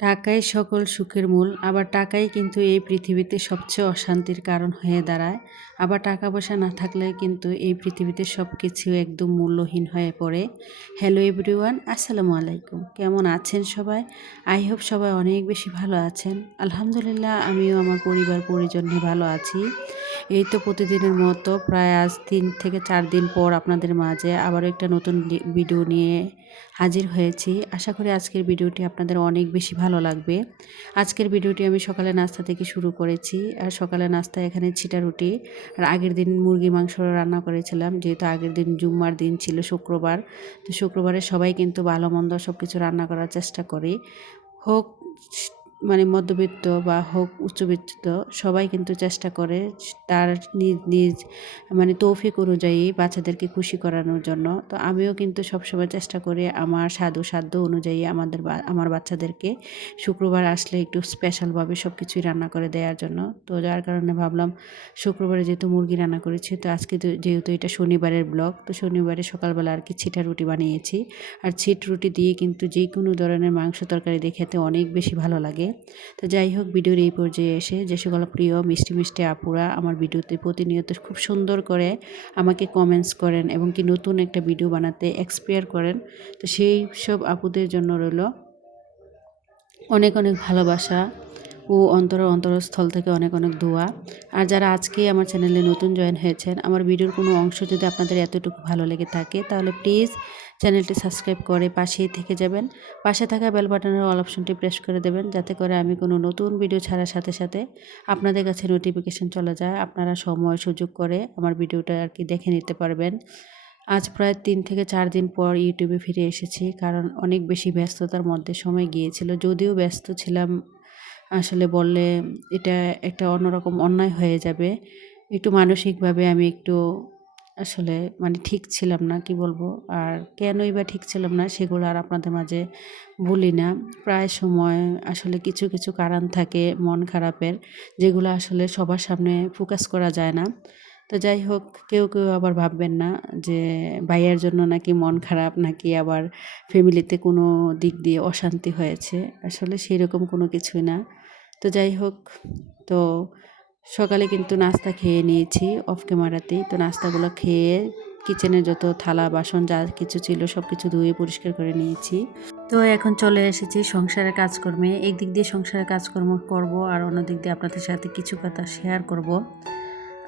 টাকাই সকল সুখের মূল, আবার টাকাই কিন্তু এই পৃথিবীতে সবচেয়ে অশান্তির কারণ হয়ে দাঁড়ায়। আবার টাকা পয়সা না থাকলে কিন্তু এই পৃথিবীতে সব কিছু একদম মূল্যহীন হয়ে পড়ে। হ্যালো এভরিওয়ান, আসসালামু আলাইকুম। কেমন আছেন সবাই? আই হোপ সবাই অনেক বেশি ভালো আছেন। আলহামদুলিল্লাহ, আমিও আমার পরিবার পরিজন নিয়ে ভালো আছি। এই তো প্রতিদিনের মতো প্রায় আজ 3 থেকে 4 দিন পর আপনাদের মাঝে আবারও একটা নতুন ভিডিও নিয়ে হাজির হয়েছি। আশা করি আজকের ভিডিওটি আপনাদের অনেক বেশি ভালো লাগবে। আজকের ভিডিওটি আমি সকালে নাস্তা থেকে শুরু করেছি। আর সকালে নাস্তায় এখানে ছিটা রুটি, আর আগের দিন মুরগি মাংস রান্না করেছিলাম, যেহেতু আগের দিন জুম্মার দিন ছিল, শুক্রবার। তো শুক্রবারে সবাই কিন্তু ভালো মন্দ সব কিছু রান্না করার চেষ্টা করি, হোক মানে মধ্যবিত্ত বা হোক উচ্চবিত্ত, সবাই কিন্তু চেষ্টা করে তার নিজ নিজ মানে তৌফিক অনুযায়ী বাচ্চাদেরকে খুশি করানোর জন্য। তো আমিও কিন্তু সবসময় চেষ্টা করি আমার সাধ্য অনুযায়ী আমার বাচ্চাদেরকে শুক্রবার আসলে একটু স্পেশালভাবে সব কিছুই রান্না করে দেওয়ার জন্য। তো যার কারণে ভাবলাম শুক্রবারে যেহেতু মুরগি রান্না করেছি, তো আজকে যেহেতু এটা শনিবারের ব্লগ, তো শনিবারে সকালবেলা আর কি ছিটা রুটি বানিয়েছি। আর ছিট রুটি দিয়ে কিন্তু যে কোনো ধরনের মাংস তরকারি দিয়ে খেতে অনেক বেশি ভালো লাগে। তো যাই হোক, ভিডিওর এই পর্যায়ে এসে যে সকল প্রিয় মিষ্টি মিষ্টি আপুরা আমার ভিডিওতে প্রতিনিয়ত খুব সুন্দর করে আমাকে কমেন্টস করেন এবং কি নতুন একটা ভিডিও বানাতে এক্সপায়ার করেন, তো সেই সব আপুদের জন্য রইল অনেক অনেক ভালোবাসা ও অন্তরস্থল থেকে অনেক অনেক দোয়া। আর যারা আজকে আমার চ্যানেলে নতুন জয়েন হয়েছেন, আমার ভিডিওর কোনো অংশ যদি আপনাদের এতটুকু ভালো লেগে থাকে, তাহলে প্লিজ চ্যানেলটি সাবস্ক্রাইব করে পাশেই থেকে যাবেন। পাশে থাকা বেল বাটনের অল অপশনটি প্রেস করে দেবেন, যাতে করে আমি কোনো নতুন ভিডিও ছাড়ার সাথে সাথে আপনাদের কাছে নোটিফিকেশন চলে যায়। আপনারা সময় সুযোগ করে আমার ভিডিওটা আর কি দেখে নিতে পারবেন। আজ প্রায় 3 থেকে 4 দিন পর ইউটিউবে ফিরে এসেছি, কারণ অনেক বেশি ব্যস্ততার মধ্যে সময় গিয়েছিল। যদিও ব্যস্ত ছিলাম, আসলে বললে এটা একটা অন্যরকম অন্যায় হয়ে যাবে। একটু মানসিকভাবে আমি একটু আসলে মানে ঠিক ছিলাম না, কি বলবো। আর কেনই বা ঠিক ছিলাম না সেগুলো আর আপনাদের মাঝে বলি না। প্রায় সময় আসলে কিছু কিছু কারণ থাকে মন খারাপের, যেগুলো আসলে সবার সামনে ফোকাস করা যায় না। তো যাই হোক, কেউ কেউ আবার ভাববেন না যে ভাইয়ার জন্য নাকি মন খারাপ, নাকি আবার ফ্যামিলিতে কোনো দিক দিয়ে অশান্তি হয়েছে। আসলে সেরকম কোনো কিছুই না। তো যাই হোক, তো সকালে কিন্তু নাস্তা খেয়ে নিয়েছি অফ ক্যামেরাতেই। তো নাস্তাগুলো খেয়ে কিচেনে যত থালা বাসন যা কিছু ছিল সব কিছু ধুয়ে পরিষ্কার করে নিয়েছি। তো এখন চলে এসেছি সংসারের কাজকর্মে। একদিক দিয়ে সংসারের কাজকর্ম করব, আর অন্য দিক দিয়ে আপনাদের সাথে কিছু কথা শেয়ার করব।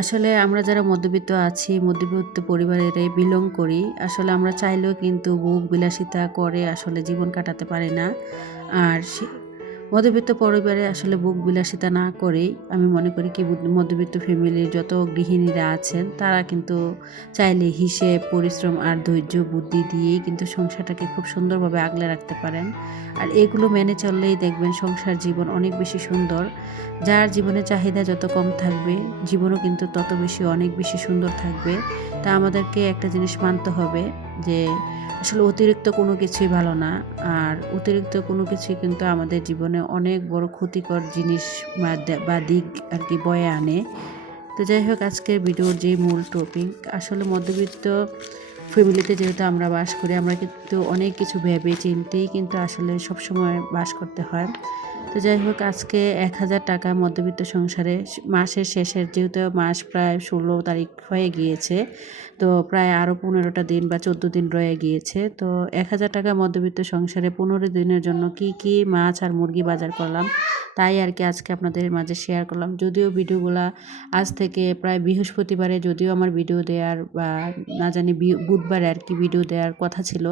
আসলে আমরা যারা মধ্যবিত্ত আছি, মধ্যবিত্ত পরিবারের বিলং করি, আসলে আমরা চাইলেও কিন্তু ভোগ বিলাসিতা করে আসলে জীবন কাটাতে পারি না। আর মধ্যবিত্ত পরিবারে আসলে ভোগ বিলাসিতা না করেই আমি মনে করি কি মধ্যবিত্ত ফ্যামিলির যত গৃহিণীরা আছেন, তারা কিন্তু চাইলে হিসেব, পরিশ্রম আর ধৈর্য বুদ্ধি দিয়েই কিন্তু সংসারটাকে খুব সুন্দরভাবে আগলে রাখতে পারেন। আর এগুলো মেনে চললেই দেখবেন সংসার জীবন অনেক বেশি সুন্দর। যার জীবনে চাহিদা যত কম থাকবে, জীবনও কিন্তু তত বেশি অনেক বেশি সুন্দর থাকবে। তা আমাদেরকে একটা জিনিস মানতে হবে যে আসলে অতিরিক্ত কোনো কিছুই ভালো না। আর অতিরিক্ত কোনো কিছুই কিন্তু আমাদের জীবনে অনেক বড় ক্ষতিকর জিনিস বা দিক আর কি বয়ে আনে। তো যাই হোক, আজকের ভিডিওর যে মূল টপিক, আসলে মধ্যবিত্ত ফ্যামিলিতে যেহেতু আমরা বাস করি, আমরা কিন্তু অনেক কিছু ভেবে চিন্তেই কিন্তু আসলে সবসময় বাস করতে হয়। তো যাই হোক, আজকে 1000 টাকা মধ্যবিত্ত সংসারে মাসের শেষের, যেহেতু মাস প্রায় 16 তারিখ হয়ে গিয়েছে, তো প্রায় আরও 15টা দিন বা 14 দিন রয়ে গিয়েছে। তো 1000 টাকা মধ্যবিত্ত সংসারে 15 দিনের জন্য কি কি মাছ আর মুরগি বাজার করলাম, তাই আর কি আজকে আপনাদের মাঝে শেয়ার করলাম। যদিও ভিডিওগুলা আজ থেকে প্রায় বৃহস্পতিবারে যদিও আমার ভিডিও দেওয়ার বা না জানি বুধবারে আর কি ভিডিও দেওয়ার কথা ছিল,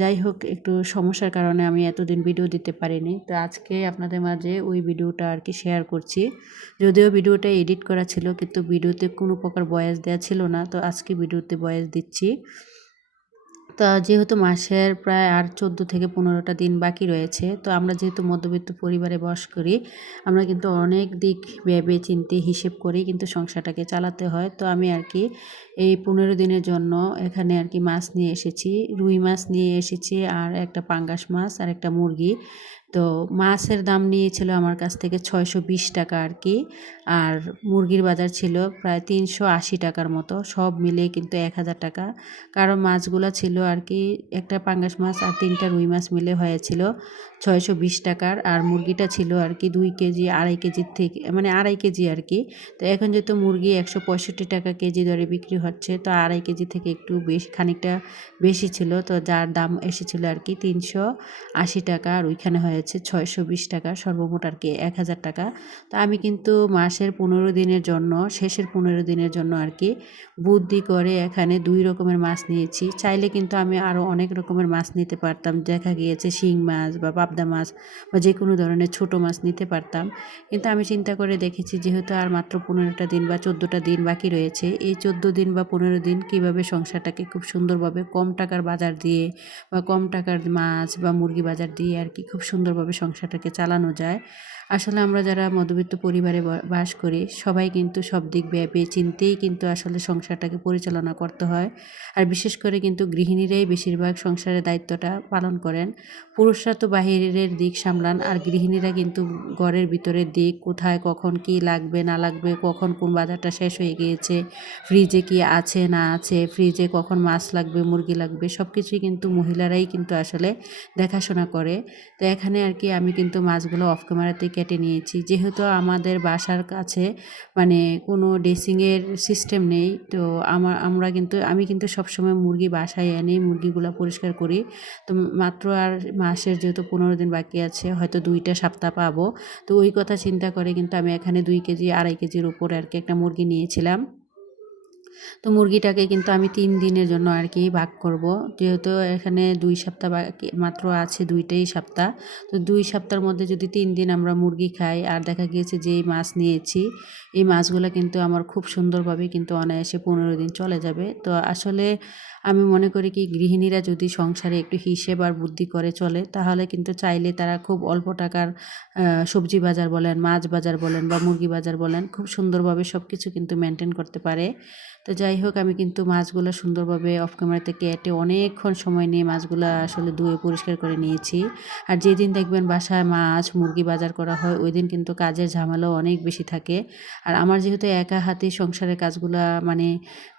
যাই হোক একটু সমস্যার কারণে আমি এতদিন ভিডিও দিতে পারিনি। তো আজকে আপনাদের মাঝে ওই ভিডিওটা আর কি শেয়ার করছি। যদিও ভিডিওটা এডিট করা ছিল, কিন্তু ভিডিওতে কোনো প্রকার ভয়েস দেওয়া ছিল না, তো আজকে ভিডিওতে ভয়েস দিচ্ছি। তা যেহেতু মাসের প্রায় আর 14 থেকে 15টা দিন বাকি রয়েছে, তো আমরা যেহেতু মধ্যবিত্ত পরিবারে বাস করি, আমরা কিন্তু অনেক দিক ভেবে চিন্তে হিসেব করেই কিন্তু সংসারটাকে চালাতে হয়। তো আমি আর কি এই 15 দিনের জন্য এখানে আর কি মাছ নিয়ে এসেছি। রুই মাছ নিয়ে এসেছি আর একটা পাঙ্গাস মাছ আর একটা মুরগি। তো মাছের দাম নিয়েছিল আমার কাছ থেকে 620 টাকা আর কি। আর মুরগির বাজার ছিল প্রায় 380 টাকার মতো। সব মিলিয়ে কিন্তু 1000 টাকা। কারণ মাছগুলা ছিল আর কি একটা পাঙ্গাস মাছ আর 3টা রুই মাছ মিলে হয়েছিল 620 টাকার। আর মুরগিটা ছিল আর কি 2 কেজি 2.5 কেজির থেকে মানে 2.5 কেজি আর কি। তো এখন যেহেতু মুরগি 165 টাকা কেজি দরে বিক্রি হচ্ছে, তো 2.5 কেজি থেকে একটু বেশি খানিকটা বেশি ছিল। তো যার দাম এসেছিল আর কি 380 টাকা আর ওইখানে হয়েছে 620 টাকা, সর্বমোট আর কি 1000 টাকা। তো আমি কিন্তু মাসের 15 দিনের জন্য শেষের 15 দিনের জন্য আর কি বুদ্ধি করে এখানে 2 রকমের মাছ নিয়েছি। চাইলে কিন্তু আমি আরও অনেক রকমের মাছ নিতে পারতাম। দেখা গিয়েছে শিং মাছ বা পাবদা মাছ বা যে কোনো ধরনের ছোট মাছ নিতে পারতাম। কিন্তু আমি চিন্তা করে দেখেছি যেহেতু আর মাত্র 15টা দিন বা 14টা দিন বাকি রয়েছে, এই 14 দিন বা 15 দিন কীভাবে সংসারটাকে খুব সুন্দরভাবে কম টাকার বাজার দিয়ে বা কম টাকার মাছ বা মুরগি বাজার দিয়ে আর কি খুব সুন্দরভাবে সংসারটাকে চালানো যায়। আসলে আমরা যারা মধ্যবিত্ত পরিবারে বাস করি, সবাই কিন্তু সব দিক ভেবে চিন্তেই কিন্তু আসলে সংসারটাকে পরিচালনা করতে হয়। আর বিশেষ করে কিন্তু গৃহিণীরাই বেশিরভাগ সংসারের দায়িত্বটা পালন করেন। পুরুষরা তো বাহিরের দিক সামলান, আর গৃহিণীরা কিন্তু ঘরের ভিতরের দিক, কোথায় কখন কি লাগবে না লাগবে, কখন কোন বাজারটা শেষ হয়ে গিয়েছে, ফ্রিজে কি আছে না আছে, ফ্রিজে কখন মাছ লাগবে মুরগি লাগবে, সব কিছুই কিন্তু মহিলারাই কিন্তু আসলে দেখাশোনা করে। তো এখানে আর কি আমি কিন্তু মাছগুলো অফ ক্যামেরাতে কেটে নিয়েছি। যেহেতু আমাদের বাসার কাছে মানে কোনো ড্রেসিংয়ের সিস্টেম নেই, তো আমি কিন্তু সবসময় মুরগি বাসায় এনেই মুরগিগুলো পরিষ্কার করি। তো মাত্র আর মাসের যেহেতু 15 দিন বাকি আছে, হয়তো 2টা সপ্তাহ পাবো। তো ওই কথা চিন্তা করে কিন্তু আমি এখানে 2 কেজি 2.5 কেজির উপরে আর কি একটা মুরগি নিয়েছিলাম। তো মুরগিটাকে কিন্তু আমি 3 দিনের জন্য আর কি ভাগ করব। যেহেতু এখানে 2 সপ্তাহ বাকি মাত্র আছে, 2টাই সপ্তাহ। তো 2 সপ্তাহের মধ্যে যদি 3 দিন আমরা মুরগি খাই, আর দেখা গিয়েছে যে এই মাছ নিয়েছি, এই মাছগুলো কিন্তু আমার খুব সুন্দরভাবে কিন্তু অনায়াসে 15 দিন চলে যাবে। তো আসলে আমি মনে করি কি গৃহিণীরা যদি সংসারে একটু হিসেব আর বুদ্ধি করে চলে, তাহলে কিন্তু চাইলে তারা খুব অল্প টাকার সবজি বাজার বলেন, মাছ বাজার বলেন বা মুরগি বাজার বলেন, খুব সুন্দরভাবে সব কিছু কিন্তু মেনটেন করতে পারে। তো যাই হোক, আমি কিন্তু মাছগুলো সুন্দরভাবে অফ ক্যামেরাতে কেটে অনেকক্ষণ সময় নিয়ে মাছগুলো আসলে ধুয়ে পরিষ্কার করে নিয়েছি। আর যেদিন দেখবেন বাসায় মাছ মুরগি বাজার করা হয়, ওই দিন কিন্তু কাজের ঝামেলাও অনেক বেশি থাকে। আর আমার যেহেতু একা হাতে সংসারের কাজগুলো মানে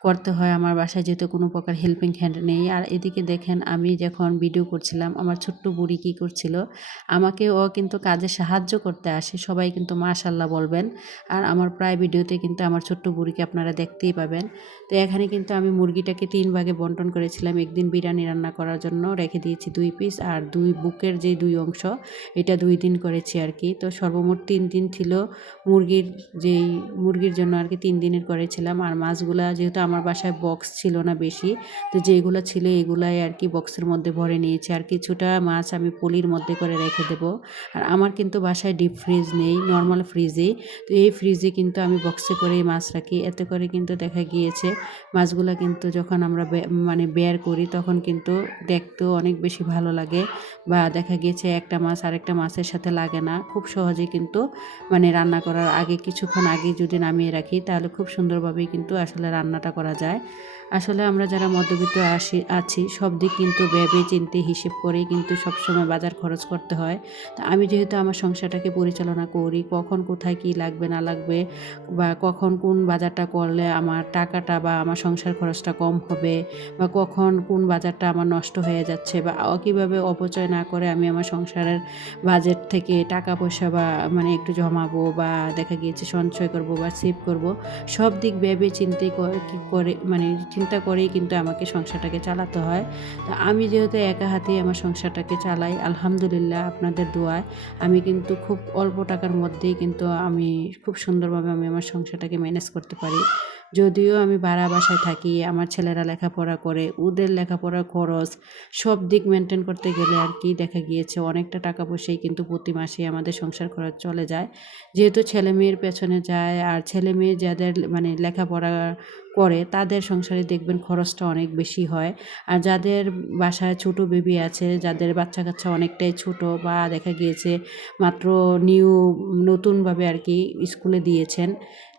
করতে হয়, আমার বাসায় যেহেতু কোনো প্রকার হেল্পিং হ্যান্ড নেই। আর এদিকে দেখেন আমি যখন ভিডিও করছিলাম, আমার ছোট্ট বুড়ি কী করছিল, আমাকে ও কিন্তু কাজে সাহায্য করতে আসে। সবাই কিন্তু মাশাআল্লাহ বলবেন। আর আমার প্রায় ভিডিওতে কিন্তু আমার ছোট্ট বুড়িকে আপনারা দেখতেই পাবেন। তো এখানে কিন্তু আমি মুরগিটাকে 3 ভাগে বন্টন করেছিলাম। একদিন বিরিয়ানি রান্না করার জন্য রেখে দিয়েছি 2 পিস, আর বুকের যে 2 অংশ এটা 2 দিন করেছি আর কি। তো সর্বমোট 3 দিন ছিল মুরগির জন্য আর কি 3 দিনের করেছিলাম। আর মাছগুলা যেহেতু আমার বাসায় বক্স ছিল না বেশি, তো যেগুলো ছিল এগুলাই আর কি বক্সের মধ্যে ভরে নিয়েছি। আর কিছুটা মাছ আমি পলির মধ্যে করে রেখে দেবো। আর আমার কিন্তু বাসায় ডিপ ফ্রিজ নেই, নর্মাল ফ্রিজেই। তো এই ফ্রিজে কিন্তু আমি বক্সে করে মাছ রাখি। এতে করে কিন্তু দেখা গিয়েছে মাছগুলা কিন্তু যখন আমরা মানে বের করি, তখন কিন্তু দেখতেও অনেক বেশি ভালো লাগে। বা দেখা গিয়েছে একটা মাছ আরেকটা মাছের সাথে লাগে না। খুব সহজেই কিন্তু মানে রান্না করার আগে কিছুক্ষণ আগে যদি নামিয়ে রাখি, তাহলে খুব সুন্দরভাবেই কিন্তু আসলে রান্নাটা করা যায়। আসলে আমরা যারা মধ্যবিত্ত আছি, সব দিক কিন্তু ভেবে চিন্তে হিসেব করেই কিন্তু সবসময় বাজার খরচ করতে হয়। তা আমি যেহেতু আমার সংসারটাকে পরিচালনা করি, কখন কোথায় কী লাগবে না লাগবে বা কখন কোন বাজারটা করলে আমার টাকাটা বা আমার সংসার খরচটা কম হবে বা কখন কোন বাজারটা আমার নষ্ট হয়ে যাচ্ছে বা কীভাবে অপচয় না করে আমি আমার সংসারের বাজেট থেকে টাকা পয়সা বা মানে একটু জমাবো বা দেখা গিয়েছে সঞ্চয় করব বা সেভ করব, সব দিক ভেবে করে মানে চিন্তা করেই কিন্তু আমাকে সংসারটাকে চালাতে হয়। তো আমি যেহেতু একা হাতেই আমার সংসারটাকে চালাই, আলহামদুলিল্লাহ আপনাদের দোয়ায় আমি কিন্তু খুব অল্প টাকার মধ্যেই কিন্তু আমি খুব সুন্দরভাবে আমি আমার সংসারটাকে ম্যানেজ করতে পারি। যদিও আমি ভাড়া বাসায় থাকি, আমার ছেলেরা লেখাপড়া করে, ওদের লেখাপড়ার খরচ সব দিক মেনটেন করতে গেলে আর কি দেখা গিয়েছে অনেকটা টাকা পয়সাই কিন্তু প্রতি মাসে আমাদের সংসার খরচ চলে যায়। যেহেতু ছেলে মেয়ের পেছনে যায়, আর ছেলে মেয়ে যাদের মানে লেখাপড়া করে তাদের সংসারে দেখবেন খরচটা অনেক বেশি হয়। আর যাদের বাসায় ছোট বেবি আছে, যাদের বাচ্চা কাচ্চা অনেকটাই ছোট বা দেখা গিয়েছে মাত্র নতুনভাবে আর কি স্কুলে দিয়েছেন,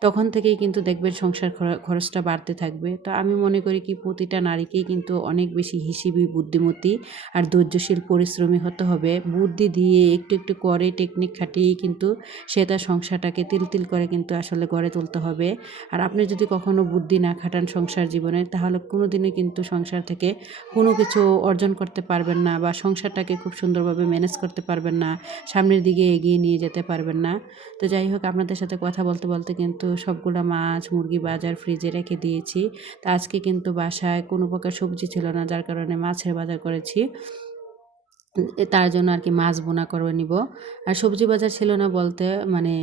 তখন থেকেই কিন্তু দেখবেন সংসার খরচটা বাড়তে থাকবে। তো আমি মনে করি কি প্রতিটা নারীকেই কিন্তু অনেক বেশি হিসেবি, বুদ্ধিমতী আর ধৈর্যশীল, পরিশ্রমী হতে হবে। বুদ্ধি দিয়ে একটু একটু করে টেকনিক খাটিয়েই কিন্তু সে তার সংসারটাকে তিল তিল করে কিন্তু আসলে গড়ে তুলতে হবে। আর আপনি যদি কখনো বুদ্ধি না খাটান সংসার জীবনে, তাহলে কোনো দিনই কিন্তু সংসার থেকে কোনো কিছু অর্জন করতে পারবেন না বা সংসারটাকে খুব সুন্দরভাবে ম্যানেজ করতে পারবেন না, সামনের দিকে এগিয়ে নিয়ে যেতে পারবেন না। তো যাই হোক, আপনাদের সাথে কথা বলতে বলতে কিন্তু সবগুলো মাছ মুরগি বাজার ফ্রিজে রেখে দিয়েছি। তো আজকে কিন্তু বাসায় কোনো প্রকার সবজি ছিল না, যার কারণে মাছের বাজার করেছি। তার জন্য আর কি মাছ বোনা করে নিব। আর সবজি বাজার ছিল না বলতে মানে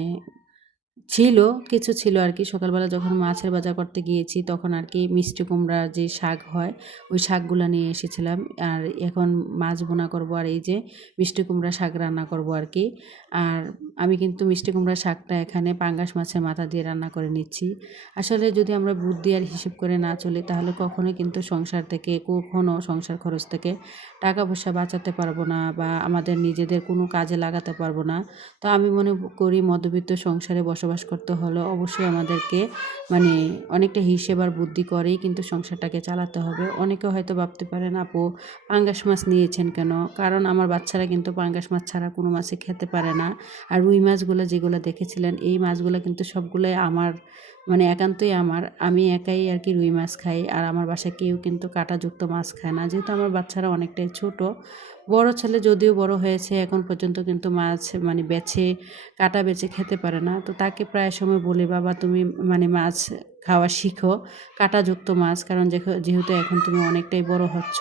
ছিল, কিছু ছিল আর কি। সকালবেলা যখন মাছের বাজার করতে গিয়েছি তখন আর কি মিষ্টি কুমড়ার যে শাক হয় ওই শাকগুলো নিয়ে এসেছিলাম। আর এখন মাছ বোনা করব আর এই যে মিষ্টি কুমড়া শাক রান্না করব আর কি। আর আমি কিন্তু মিষ্টি কুমড়া শাকটা এখানে পাঙ্গাস মাছের মাথা দিয়ে রান্না করে নিচ্ছি। আসলে যদি আমরা বুদ্ধি আর হিসেব করে না চলি, তাহলে কখনোই কিন্তু সংসার থেকে, কখনো সংসার খরচ থেকে টাকা পয়সা বাঁচাতে পারবো না বা আমাদের নিজেদের কোনো কাজে লাগাতে পারবো না। তো আমি মনে করি মধ্যবিত্ত সংসারে বসবাস করতে হলে অবশ্যই আমাদেরকে মানে অনেকটা হিসেব আর বুদ্ধি করেই কিন্তু সংসারটাকে চালাতে হবে। অনেকে হয়তো ভাবতে পারেন, আপু পাঙ্গাস মাছ নিয়েছেন কেন? কারণ আমার বাচ্চারা কিন্তু পাঙ্গাস মাছ ছাড়া কোনো মাছই খেতে পারে না। আর রুই মাছগুলো যেগুলো দেখেছিলেন, এই মাছগুলো কিন্তু সবগুলোই আমার, মানে একান্তই আমার। আমি একাই আর কি রুই মাছ খাই। আর আমার বাসায় কেউ কিন্তু কাঁটাযুক্ত মাছ খায় না, যেহেতু আমার বাচ্চারা অনেকটাই ছোট। বড় ছেলে যদিও বড় হয়েছে, এখন পর্যন্ত কিন্তু মাছ মানে কাঁটা বেছে খেতে পারে না। তো তাকে প্রায় সময় বলি, বাবা তুমি মানে মাছ খাওয়া শিখো, কাঁটাযুক্ত মাছ, কারণ যেহেতু এখন তুমি অনেকটাই বড় হচ্ছ।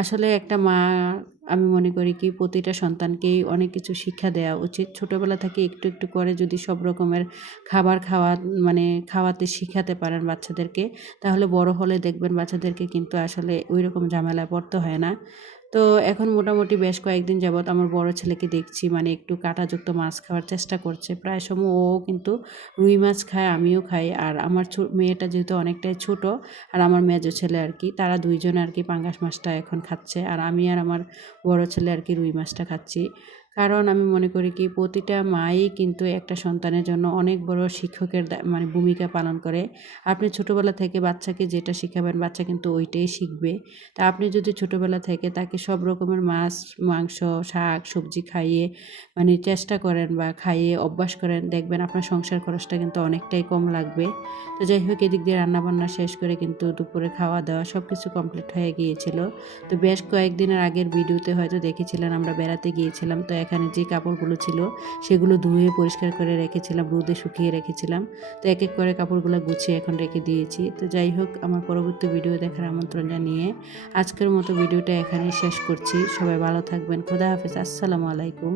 আসলে একটা মা, আমি মনে করি কি প্রতিটা সন্তানকেই অনেক কিছু শিক্ষা দেওয়া উচিত। ছোটোবেলা থেকে একটু একটু করে যদি সব রকমের খাবার মানে খাওয়াতে শিখাতে পারেন বাচ্চাদেরকে, তাহলে বড় হলে দেখবেন বাচ্চাদেরকে কিন্তু আসলে ওই রকম ঝামেলায় পড়তে হয় না। তো এখন মোটামুটি বেশ কয়েকদিন যাবৎ আমার বড় ছেলেকে দেখছি মানে একটু কাঁটাযুক্ত মাছ খাওয়ার চেষ্টা করছে। প্রায় সময় ও কিন্তু রুই মাছ খায়, আমিও খাই। আর আমার মেয়েটা যেহেতু অনেকটাই ছোট, আর আমার মেজো ছেলে আর কি, তারা দুইজনে আর কি পাঙ্গাস মাছটা এখন খাচ্ছে। আর আমি আর আমার বড় ছেলে আর কি রুই মাছটা খাচ্ছি। কারণ আমি মনে করি কি প্রতিটা মাই কিন্তু একটা সন্তানের জন্য অনেক বড় শিক্ষকের মানে ভূমিকা পালন করে। আপনি ছোটোবেলা থেকে বাচ্চাকে যেটা শিখাবেন, বাচ্চা কিন্তু ওইটাই শিখবে। তা আপনি যদি ছোটোবেলা থেকে তাকে সব রকমের মাছ, মাংস, শাক, সবজি খাইয়ে মানে চেষ্টা করেন বা খাইয়ে অভ্যাস করেন, দেখবেন আপনার সংসার খরচটা কিন্তু অনেকটাই কম লাগবে। তো যাই হোক, এদিক দিয়ে রান্নাবান্না শেষ করে কিন্তু দুপুরে খাওয়া দাওয়া সব কিছু কমপ্লিট হয়ে গিয়েছিল। তো বেশ কয়েকদিনের আগের ভিডিওতে হয়তো দেখেছিলেন আমরা বেড়াতে গিয়েছিলাম। তো এখানে যে কাপড়গুলো ছিল সেগুলো ধুয়ে পরিষ্কার করে রেখেছিলাম, রোদে শুকিয়ে রেখেছিলাম। তো এক এক করে কাপড়গুলো গুছিয়ে এখন রেখে দিয়েছি। তো যাই হোক, আমার পরবর্তী ভিডিও দেখার আমন্ত্রণ জানিয়ে আজকের মতো ভিডিওটা এখানেই শেষ করছি। সবাই ভালো থাকবেন। খোদা হাফেজ। আসসালামু আলাইকুম।